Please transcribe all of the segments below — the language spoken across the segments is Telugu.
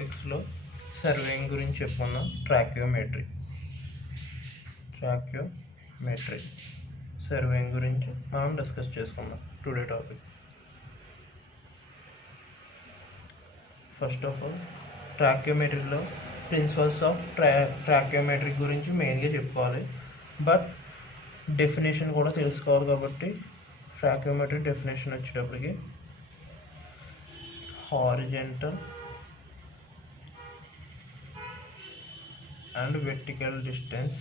టాపిక్స్లో సర్వేయింగ్ గురించి చెప్పుకుందాం. ట్రాక్యోమెట్రీ సర్వేయింగ్ గురించి మనం డిస్కస్ చేసుకుందాం today topic. First of all ట్రాక్యోమెట్రీలో ప్రిన్సిపల్స్ ఆఫ్ ట్రాక్యోమెట్రీ గురించి మెయిన్గా చెప్పుకోవాలి, బట్ డెఫినేషన్ కూడా తెలుసుకోవాలి. కాబట్టి ట్రాక్యోమెట్రీ డెఫినేషన్ వచ్చేటప్పటికి horizontal and vertical distance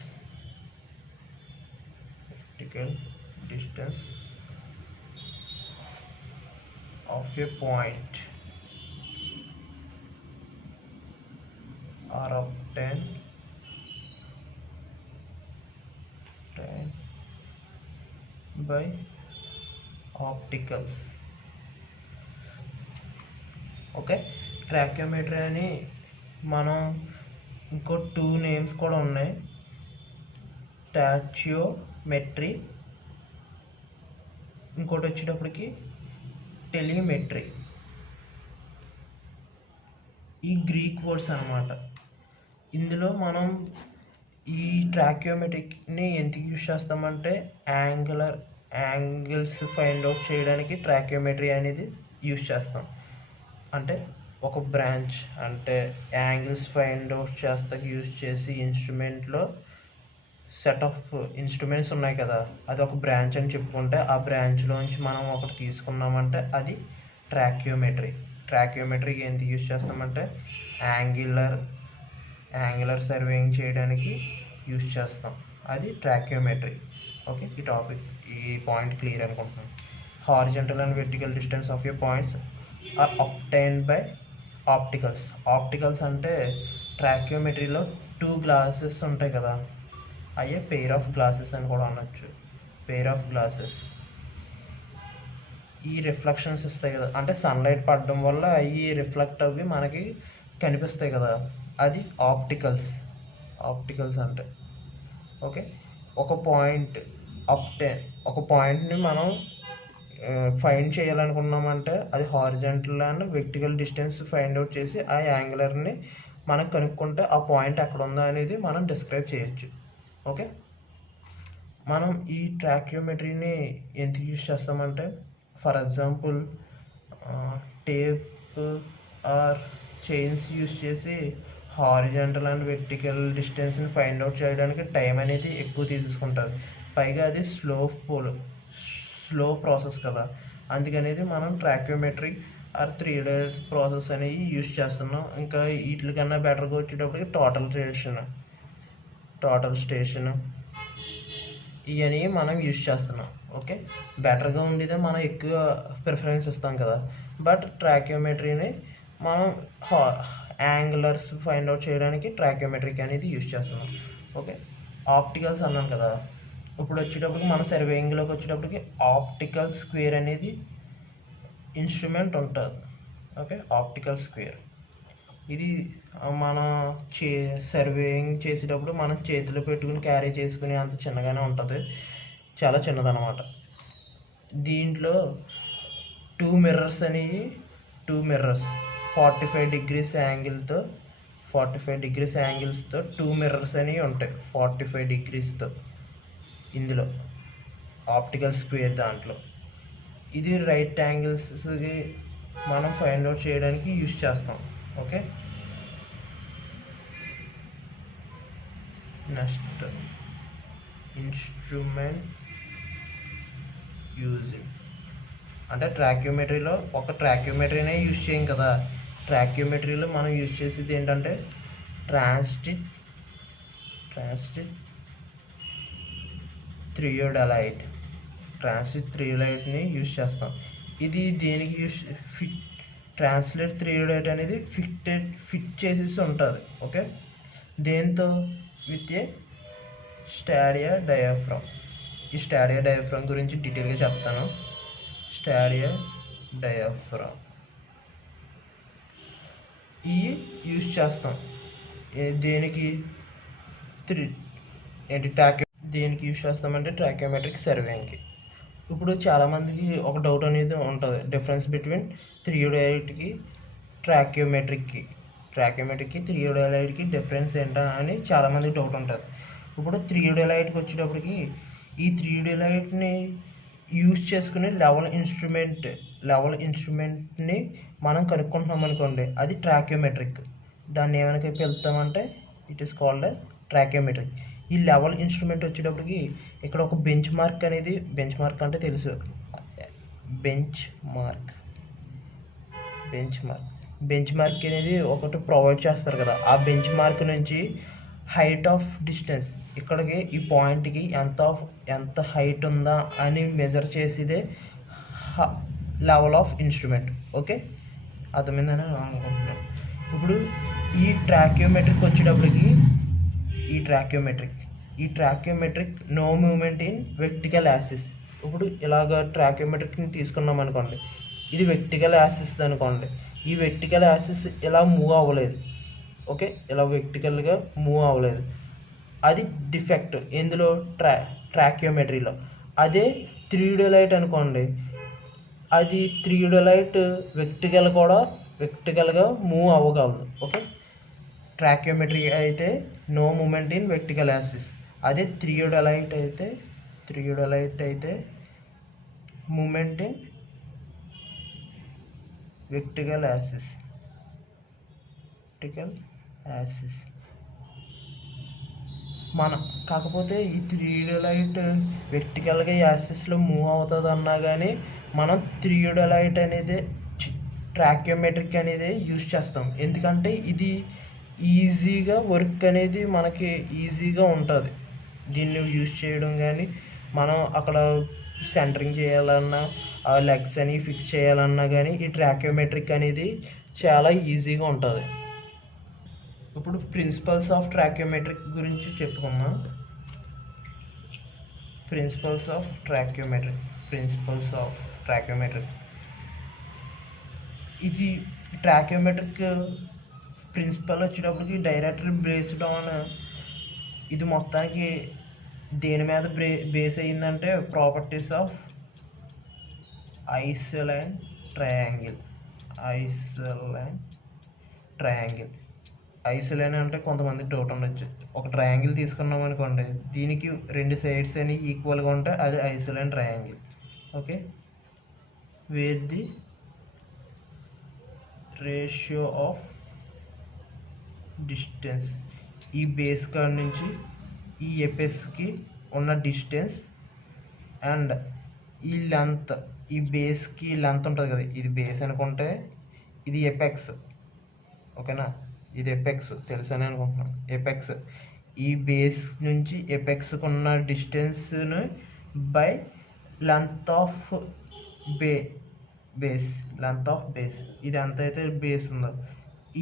of a point are obtained by opticals. Okay, tacheometry అని మనం ఇంకో 2 నేమ్స్ కూడా ఉన్నాయి. టాచియోమెట్రీ, ఇంకోటి వచ్చేటప్పటికి టెలిమెట్రీ. ఈ గ్రీక్ వర్డ్స్ అన్నమాట. ఇందులో మనం ఈ ట్రాక్యోమెట్రీని ఎందుకు యూజ్ చేస్తామంటే యాంగిల్స్ ఫైండ్ అవుట్ చేయడానికి ట్రాక్యోమెట్రీ అనేది యూజ్ చేస్తాం. అంటే ఒక బ్రాంచ్ అంటే యాంగిల్స్ ఫైండ్ అవుట్ చేస్తాకి యూజ్ చేసి ఇన్స్ట్రుమెంట్లో సెట్ ఆఫ్ ఇన్స్ట్రుమెంట్స్ ఉన్నాయి కదా, అది ఒక బ్రాంచ్ అని చెప్పుకుంటే ఆ బ్రాంచ్లోంచి మనం ఒకటి తీసుకున్నామంటే అది ట్రాక్యోమెట్రీకి ఎందుకు యూజ్ చేస్తామంటే యాంగిలర్ సర్వేయింగ్ చేయడానికి యూజ్ చేస్తాం. అది ట్రాక్యోమెట్రీ. ఓకే, ఈ పాయింట్ క్లియర్ అనుకుంటున్నాను. Horizontal and vertical distance of a points are obtained by opticals అంటే ట్రాక్యోమెట్రీలో 2 గ్లాసెస్ ఉంటాయి కదా, అయ్యే పెయిర్ ఆఫ్ గ్లాసెస్ అని కూడా అనొచ్చు. ఈ రిఫ్లెక్షన్స్ ఇస్తాయి కదా, అంటే సన్లైట్ పడడం వల్ల అవి రిఫ్లెక్ట్ అవి మనకి కనిపిస్తాయి కదా, అది ఆప్టికల్స్ అంటే. ఓకే, ఒక పాయింట్ని మనం ఫైండ్ చేయాలనుకున్నామంటే అది horizontal and vertical distance find out చేసి ఆ యాంగులర్ని మనం కనుక్కుంటే ఆ పాయింట్ ఎక్కడ ఉందో అనేది మనం డిస్క్రైబ్ చేయొచ్చు. ఓకే, మనం ఈ ట్రాక్యోమెట్రీని ఎందుకు యూజ్ చేస్తామంటే, for example tape or chains use చేసి హారిజంటల్ అండ్ వెర్టికల్ డిస్టెన్స్ని ఫైండ్ అవుట్ చేయడానికి టైం అనేది ఎక్కువ తీసుకుంటుంది. పైగా అది స్లో ప్రాసెస్ కదా, అందుకనేది మనం ట్రాక్యోమెట్రీ ఆర్ 3D ప్రాసెస్ అనేవి యూజ్ చేస్తున్నాం. ఇంకా వీటికన్నా బెటర్గా వచ్చేటప్పటికి టోటల్ స్టేషన్ ఇవన్నీ మనం యూజ్ చేస్తున్నాం. ఓకే, బెటర్గా ఉండేదే మనం ఎక్కువ ప్రిఫరెన్స్ ఇస్తాం కదా, బట్ ట్రాక్యోమెట్రీని మనం యాంగులర్స్ ఫైండ్ అవుట్ చేయడానికి ట్రాక్యోమెట్రీకి అనేది యూజ్ చేస్తున్నాం. ఓకే, ఆప్టికల్స్ అన్నాను కదా, ఇప్పుడు వచ్చేటప్పటికి మన సర్వేయింగ్లోకి వచ్చేటప్పటికి ఆప్టికల్ స్క్వేర్ అనేది ఇన్స్ట్రుమెంట్ ఉంటుంది. ఓకే, ఆప్టికల్ స్క్వేర్ ఇది మన సర్వేయింగ్ చేసేటప్పుడు మనం చేతిలో పెట్టుకుని క్యారీ చేసుకుని అంత చిన్నగానే ఉంటుంది, చాలా చిన్నదన్నమాట. దీంట్లో 2 మిర్రర్స్ 45 డిగ్రీస్ యాంగిల్స్తో 2 మిర్రర్స్ అనేవి ఉంటాయి 45 డిగ్రీస్తో. ఇందులో ఆప్టికల్ స్క్వేర్ దాంట్లో ఇది రైట్ యాంగిల్స్కి మనం ఫైండ్ అవుట్ చేయడానికి యూజ్ చేస్తాం. ఓకే, నెక్స్ట్ ఇన్స్ట్రుమెంట్ యూజింగ్ అంటే ట్రాక్యోమెట్రీలో ఒక ట్రాక్యోమెట్రీనే యూజ్ చేయం కదా, ట్రాక్యోమెట్రీలో మనం యూజ్ చేసేది ఏంటంటే ట్రాన్సిట్ థియోడలైట్ని యూజ్ చేస్తాం. ఇది దేనికి ట్రాన్స్లేట్ థియోడలైట్ అనేది ఫిట్ చేసేసి ఉంటుంది. ఓకే, దేంతో విత్ ఏ స్టాడియా డయాఫ్రామ్. ఈ స్టాడియా డయాఫ్రామ్ గురించి డీటెయిల్గా చెప్తాను. స్టాడియా డయాఫ్రామ్ యూజ్ చేస్తాం దేనికి దేనికి యూజ్ చేస్తామంటే ట్రాక్యోమెట్రిక్ సర్వేయింగ్కి. ఇప్పుడు చాలామందికి ఒక డౌట్ అనేది ఉంటుంది, డిఫరెన్స్ బిట్వీన్ థియోడలైట్కి ట్రాక్యోమెట్రిక్కి. ట్రాకియోమెట్రీకి థియోడోలైట్కి డిఫరెన్స్ ఏంటా అని చాలామందికి డౌట్ ఉంటుంది. ఇప్పుడు థియోడోలైట్కి వచ్చేటప్పటికి ఈ థియోడోలైట్ని యూజ్ చేసుకుని లెవెల్ ఇన్స్ట్రుమెంట్ని మనం కనుక్కుంటున్నాం అనుకోండి, అది ట్రాకియోమెట్రిక్. దాన్ని ఏమైనా పిలుస్తామంటే ఇట్ ఈస్ కాల్డ్ ట్రాకియోమెట్రిక్. ఈ లెవెల్ ఇన్స్ట్రుమెంట్ వచ్చేటప్పటికి ఇక్కడ ఒక బెంచ్ మార్క్ అంటే తెలుసు, బెంచ్ మార్క్ అనేది ఒకటి ప్రొవైడ్ చేస్తారు కదా. ఆ బెంచ్ మార్క్ నుంచి హైట్ ఆఫ్ డిస్టెన్స్, ఇక్కడికి ఈ పాయింట్కి ఎంత హైట్ ఉందా అని మెజర్ చేసేదే లెవెల్ ఆఫ్ ఇన్స్ట్రుమెంట్. ఓకే, అర్థమైందని అనుకుంటున్నాను. ఇప్పుడు ఈ ట్రాకియోమెట్రిక్ వచ్చేటప్పటికి ఈ tacheometric no moment in vertical axis. ఇప్పుడు ఇలాగ ట్రాకియోమెట్రిక్ని తీసుకున్నాం అనుకోండి, ఇది వెర్టికల్ యాక్సిస్ అనుకోండి. ఈ వెర్టికల్ యాక్సిస్ ఇలా మూవ్ అవ్వలేదు. ఓకే, ఇలా వెర్టికల్గా మూవ్ అవ్వలేదు. అది డిఫెక్ట్ ఎందులో? ట్రాకియోమెట్రీలో. అదే థియోడోలైట్ అనుకోండి, అది థియోడోలైట్ వెర్టికల్గా మూవ్ అవ్వగలదు. ఓకే, ట్రాకియోమెట్రీ అయితే no moment in vertical axis. అదే థియోడోలైట్ అయితే మూమెంట్ ఇన్ వెర్టికల్ యాక్సిస్. కాకపోతే ఈ థియోడోలైట్ వెర్టికల్గా యాక్సిస్లో మూవ్ అవుతుంది అన్నా కానీ మనం థియోడోలైట్ అనేది ట్రాకియోమెట్రిక్ అనేది యూజ్ చేస్తాం. ఎందుకంటే ఇది ఈజీగా వర్క్ అనేది మనకి ఈజీగా ఉంటుంది దీన్ని యూజ్ చేయడం. కానీ మనం అక్కడ సెంటరింగ్ చేయాలన్నా, లెగ్స్ అని ఫిక్స్ చేయాలన్నా కానీ ఈ ట్రాకియోమెట్రిక్ అనేది చాలా ఈజీగా ఉంటుంది. ఇప్పుడు ప్రిన్సిపల్స్ ఆఫ్ ట్రాకియోమెట్రిక్ గురించి చెప్పుకుందాం. ప్రిన్సిపల్స్ ఆఫ్ ట్రాకియోమెట్రిక్ ఇది ట్రాకియోమెట్రిక్ ప్రిన్సిపల్ వచ్చేటప్పటికి డైరెక్ట్లీ బేస్డ్ ఆన్, ఇది మొత్తానికి దేని మీద బేస్ అయ్యిందంటే ప్రాపర్టీస్ ఆఫ్ ఐసోలైన్ ట్రయాంగిల్. ఐసోలైన్ అంటే కొంతమంది డౌట్ ఉండొచ్చు. ఒక ట్రయాంగిల్ తీసుకున్నాం అనుకోండి, దీనికి 2 సైడ్స్ అని ఈక్వల్గా ఉంటే అది isosceles triangle. Okay, where the ratio of distance, ఈ బేస్ కాడ నుంచి ఈ ఎపెక్స్కి ఉన్న డిస్టెన్స్ అండ్ ఈ లెంత్, ఈ బేస్కి లెంత్ ఉంటుంది కదా, ఇది బేస్ అనుకుంటే ఇది ఎపెక్స్. ఓకేనా, ఇది ఎపెక్స్ తెలుసని అనుకుంటున్నాను. ఎపెక్స్ ఈ బేస్ నుంచి ఎపెక్స్కి ఉన్న డిస్టెన్స్ను బై లెంత్ ఆఫ్ బేస్. ఇది ఎంత అయితే బేస్ ఉందో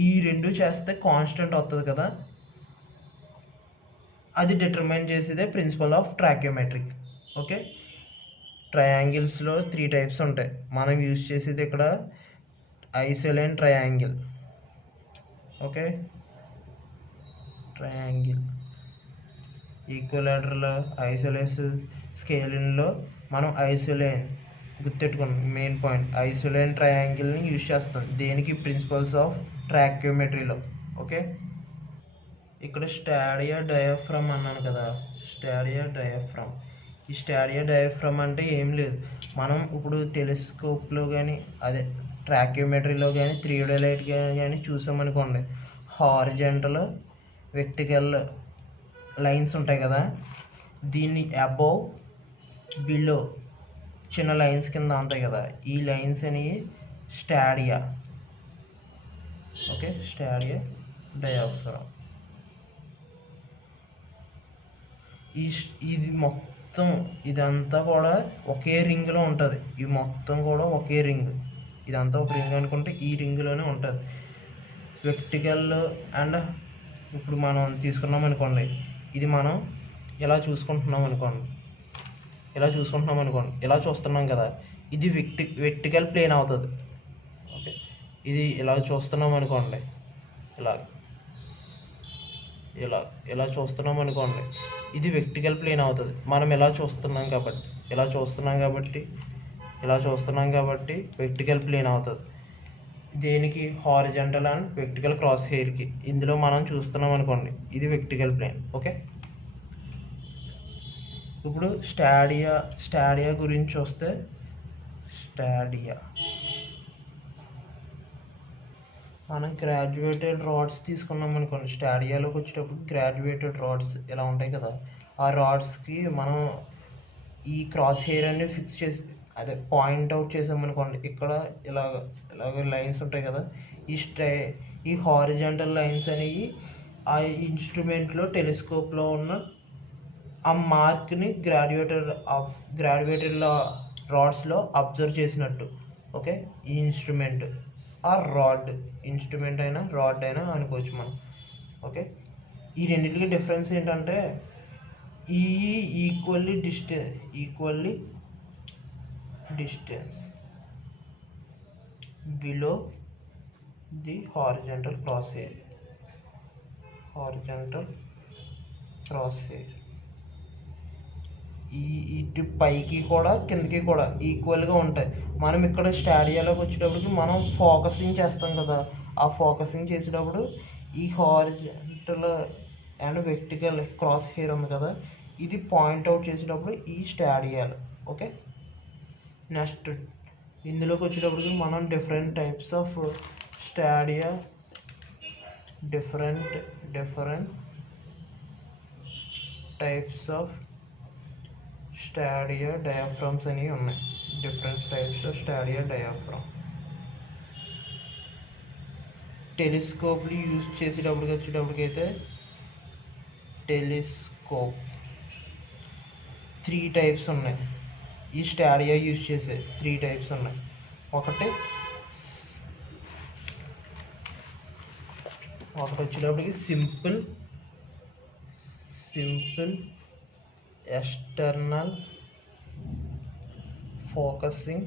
ఈ రెండు చేస్తే కాన్స్టెంట్ వస్తుంది కదా, అది డిటర్మైన్ చేసేదే ప్రిన్సిపల్ ఆఫ్ ట్రాకియోమెట్రిక్. ఓకే, ట్రయాంగిల్స్లో 3 టైప్స్ ఉంటాయి. మనం యూజ్ చేసేది ఇక్కడ isosceles triangle. Okay, triangle equilateral, isosceles, స్కేలిన్లో మనం ఐసోలైన్ గుర్తెట్టుకున్నాం. మెయిన్ పాయింట్ ఐసోలైన్ ట్రయాంగిల్ని యూజ్ చేస్తాం దేనికి? ప్రిన్సిపల్స్ ఆఫ్ ట్రాకియోమెట్రీలో. ఓకే, ఇక్కడ స్టాడియా డయాఫ్రమ్ అన్నాను కదా, ఈ స్టాడియా డయాఫ్రమ్ అంటే ఏం లేదు, మనం ఇప్పుడు టెలిస్కోప్లో కానీ అదే ట్రాకియోమెట్రీలో కానీ థియోడోలైట్ కానీ చూసామనుకోండి, హారిజంటల్ వెర్టికల్ లైన్స్ ఉంటాయి కదా, దీన్ని అబోవ్ బిలో చిన్న లైన్స్ కింద ఉంటాయి కదా, ఈ లైన్స్ అని స్టాడియా. Okay, stadia diaphragm. ఇది మొత్తం ఇదంతా కూడా ఒకే రింగ్లో ఉంటుంది. ఇది మొత్తం కూడా ఒకే రింగ్, ఇదంతా ఒక రింగ్ అనుకుంటే ఈ రింగ్లోనే ఉంటుంది. వెర్టికల్ అండ్ ఇప్పుడు మనం తీసుకున్నాం అనుకోండి, ఇది మనం ఇలా చూసుకుంటున్నాం అనుకోండి, ఇలా చూస్తున్నాం కదా, ఇది వెర్టికల్ ప్లేన్ అవుతుంది. ఓకే, ఇది ఇలా చూస్తున్నాం అనుకోండి, ఇలా చూస్తున్నాం అనుకోండి, ఇది వెర్టికల్ ప్లేన్ అవుతుంది. మనం ఇలా చూస్తున్నాం కాబట్టి వెర్టికల్ ప్లేన్ అవుతుంది. దేనికి? హారిజంటల్ అండ్ వెర్టికల్ క్రాస్ హెయిర్కి. ఇందులో మనం చూస్తున్నాం అనుకోండి, ఇది వెర్టికల్ ప్లేన్. ఓకే, ఇప్పుడు స్టాడియా గురించి వస్తే, మనం గ్రాడ్యుయేటెడ్ రాడ్స్ తీసుకున్నాం అనుకోండి. స్టాడియాలోకి వచ్చేటప్పుడు గ్రాడ్యుయేటెడ్ రాడ్స్ ఇలా ఉంటాయి కదా, ఆ రాడ్స్కి మనం ఈ క్రాస్ హెయిర్ అన్ని ఫిక్స్ చేసి, అదే పాయింట్ అవుట్ చేసామనుకోండి, ఇక్కడ ఇలాగ లైన్స్ ఉంటాయి కదా, ఈ హారిజంటల్ లైన్స్ అనేవి ఆ ఇన్స్ట్రుమెంట్లో, టెలిస్కోప్లో ఉన్న ఆ మార్క్ని గ్రాడ్యుయేటెడ్ రాడ్స్లో అబ్జర్వ్ చేసినట్టు. ఓకే, ఈ ఇన్స్ట్రుమెంట్ ఆ ఇన్స్ట్రుమెంట్ అయినా రాడ్ అయినా అనుకోవచ్చు మనం. ఓకే, ఈ రెండింటికి డిఫరెన్స్ ఏంటంటే, ఈ equally distance below the horizontal cross hair. ఇటు పైకి కూడా కిందకి కూడా ఈక్వల్గా ఉంటాయి. మనం ఇక్కడ స్టాడియాలోకి వచ్చేటప్పటికి మనం ఫోకసింగ్ చేస్తాం కదా, ఆ ఫోకసింగ్ చేసేటప్పుడు ఈ horizontal and vertical cross hair ఉంది కదా, ఇది పాయింట్ అవుట్ చేసేటప్పుడు ఈ స్టాడియాలు. ఓకే, నెక్స్ట్ ఇందులోకి వచ్చేటప్పటికి మనం different types of stadia, different types of stadia diaphragms అనేవి ఉన్నాయి. Different types of stadia diaphragm. టెలిస్కోప్లు యూజ్ వచ్చేటప్పటికైతే టెలిస్కోప్ 3 టైప్స్ ఉన్నాయి. ఈ స్టాడియా యూజ్ చేసే 3 టైప్స్ ఉన్నాయి. ఒకటి వచ్చేటప్పటికి simple external focusing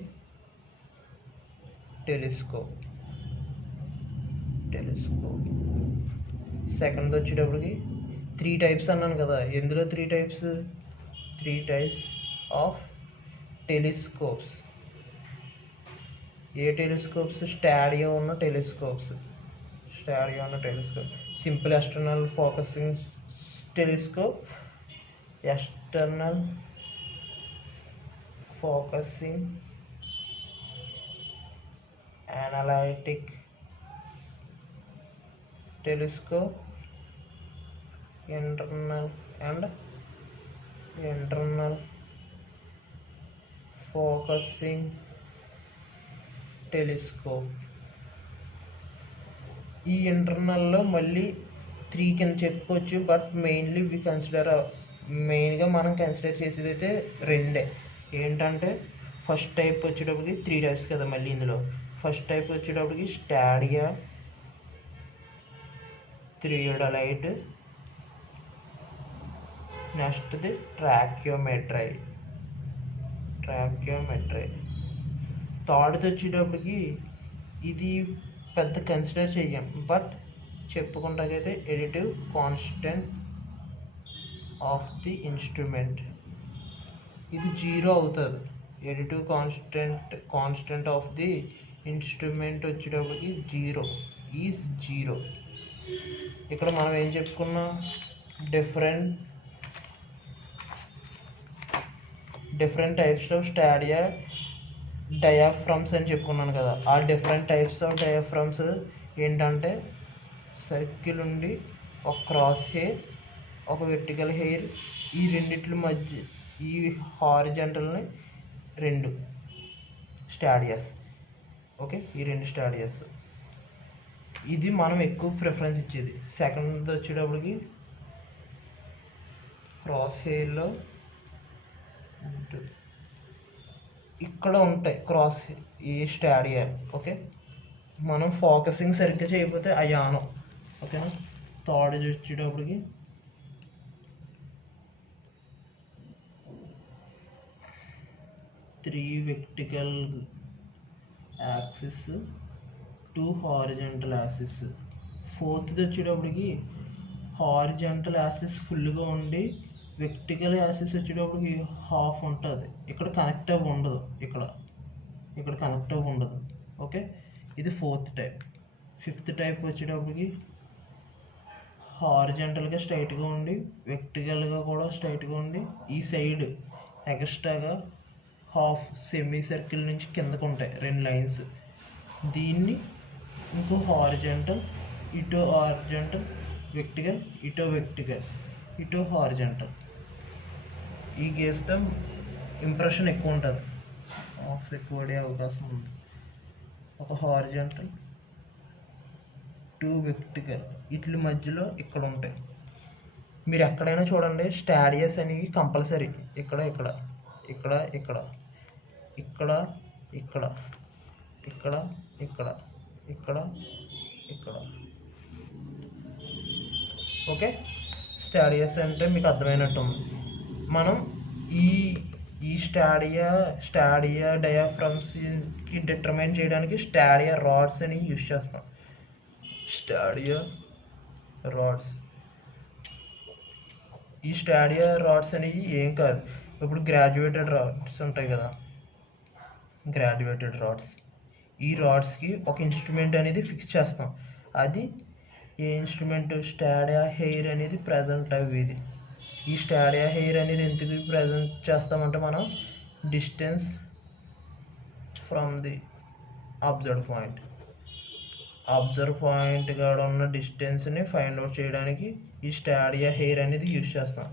telescope. Second వచ్చేటప్పటికి 3 టైప్స్ అన్నాను కదా, ఎందులో 3 టైప్స్ ఆఫ్ టెలిస్కోప్స్. ఏ టెలిస్కోప్స్? స్టాడియా ఉన్న telescopes. Simple external focusing telescope, external focusing analytic telescope, internal focusing telescope. ఈ ఇంటర్నల్లో మళ్ళీ 3 కింద చెప్పుకోవచ్చు, బట్ మెయిన్గా మనం కన్సిడర్ చేసేది అయితే 2. ఏంటంటే ఫస్ట్ టైప్ వచ్చేటప్పటికి 3 టైప్స్ కదా మళ్ళీ ఇందులో. ఫస్ట్ టైప్ వచ్చేటప్పటికి స్టాడియా థియోడలైట్, నెక్స్ట్ది ట్రాకియోమెట్రీ. థర్డ్ది వచ్చేటప్పటికి ఇది పెద్ద కన్సిడర్ చెయ్యం, బట్ చెప్పుకుంటాకైతే additive constant of the instrument. ఇది 0 అవుతుంది. Additive constant of the instrument వచ్చేటప్పటికి 0. ఇక్కడ మనం ఏం చెప్పుకున్నాం? Different types of stadia diaphragms అని చెప్పుకున్నాను కదా. ఆ డిఫరెంట్ టైప్స్ ఆఫ్ డయాఫ్రామ్స్ ఏంటంటే, సర్కిల్ ఉండి ఒక క్రాస్ హెయిర్, ఒక వెర్టికల్ హెయిర్, ఈ రెండిట్ల మధ్య ఈ హారిజంటల్ని 2 స్టాడియాస్. ఓకే, ఈ 2 స్టాడియాస్. ఇది మనం ఎక్కువ ప్రిఫరెన్స్ ఇచ్చేది. సెకండ్ వచ్చేటప్పటికి క్రాస్ హెయిర్లో ఇక్కడ ఉంటాయి ఈ స్టాడియా. ఓకే, మనం ఫోకసింగ్ సరిగ్గా చేయకపోతే అయానం. ఓకేనా. థర్డ్ వచ్చేటప్పటికి 3 వెర్టికల్ యాక్సిస్, 2 హారిజంటల్ యాక్సిస్. ఫోర్త్ది వచ్చేటప్పటికి హారిజంటల్ యాక్సిస్ ఫుల్గా ఉండి, వెర్టికల్ యాక్సిస్ వచ్చేటప్పటికి హాఫ్ ఉంటుంది. ఇక్కడ కనెక్ట్ అవ్వ ఉండదు. ఇక్కడ కనెక్ట్ అవ్వ ఉండదు. ఓకే, ఇది 4th టైప్. 5th టైప్ వచ్చేటప్పటికి హారిజంటల్గా స్ట్రైట్గా ఉండి వెర్టికల్గా కూడా స్ట్రైట్గా ఉండి ఈ సైడ్ ఎక్స్ట్రాగా హాఫ్ సెమీ సర్కిల్ నుంచి కిందకు ఉంటాయి 2 లైన్స్. దీన్ని ఇంకో హారిజంటల్, ఇటో హారిజంటల్, వెర్టికల్, ఇటో వెర్టికల్, ఇటో హారిజంటల్. ఈ గీస్తే ఇంప్రెషన్ ఎక్కువ ఉంటుంది, మార్క్స్ ఎక్కువ పడే అవకాశం ఉంది. ఒక హారిజంటల్, 2 వెర్టికల్, వీటి మధ్యలో ఇక్కడ ఉంటాయి. మీరు ఎక్కడైనా చూడండి స్టాడియస్ అనేవి కంపల్సరీ ఇక్కడ ఇక్కడ ఇక్కడ ఇక్కడ ఇక్కడ ఇక్కడ ఇక్కడ ఇక్కడ ఇక్కడ ఇక్కడ. ఓకే, స్టాడియస్ అంటే మీకు అర్థమైనట్టుంది. మనం ఈ ఈ స్టాడియా డయాఫ్రమ్స్కి డిటర్మైన్ చేయడానికి స్టాడియా రాడ్స్ అని యూజ్ చేస్తాం. స్టాడియా రాడ్స్, ఈ స్టాడియా రాడ్స్ అనేవి ఏం కాదు, ఇప్పుడు గ్రాడ్యుయేటెడ్ రాడ్స్ ఉంటాయి కదా, గ్రాడ్యుయేటెడ్ రాడ్స్, ఈ రాడ్స్కి ఒక ఇన్స్ట్రుమెంట్ అనేది ఫిక్స్ చేస్తాం. అది ఏ ఇన్స్ట్రుమెంట్? స్టాడియా హెయిర్ అనేది ప్రజెంట్ అయ్యేది. ఈ స్టాడియా హెయిర్ అనేది ఎందుకు ప్రజెంట్ చేస్తామంటే మనం distance from the observe point కాడ ఉన్న డిస్టెన్స్ని ఫైండ్ అవుట్ చేయడానికి ఈ స్టాడియా హెయిర్ అనేది యూజ్ చేస్తాం.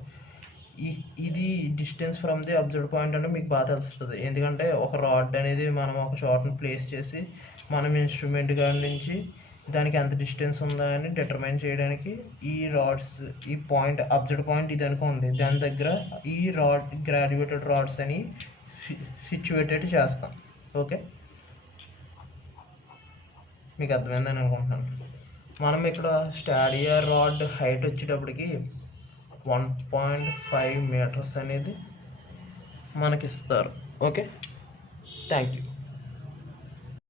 ఇది distance from the observe point అంటే మీకు బాగా తెలుస్తుంది, ఎందుకంటే ఒక రాడ్ అనేది మనం ఒక చోటను ప్లేస్ చేసి మనం ఇన్స్ట్రుమెంట్ కాడి నుంచి దానికి ఎంత డిస్టెన్స్ ఉందా అని డిటర్మైన్ చేయడానికి ఈ రాడ్స్, ఈ పాయింట్ అబ్జర్వ్ పాయింట్ ఇది అనుకోండి, దాని దగ్గర ఈ గ్రాడ్యుయేటెడ్ రాడ్స్ అని సిచ్యువేటెడ్ చేస్తాం. ఓకే, మీకు అర్థమైందని అనుకుంటున్నాను. మనం ఇక్కడ స్టాడియా రాడ్ హైట్ వచ్చేటప్పటికి 1.5 మీటర్స్ అనేది మనకిస్తారు. Okay, thank you.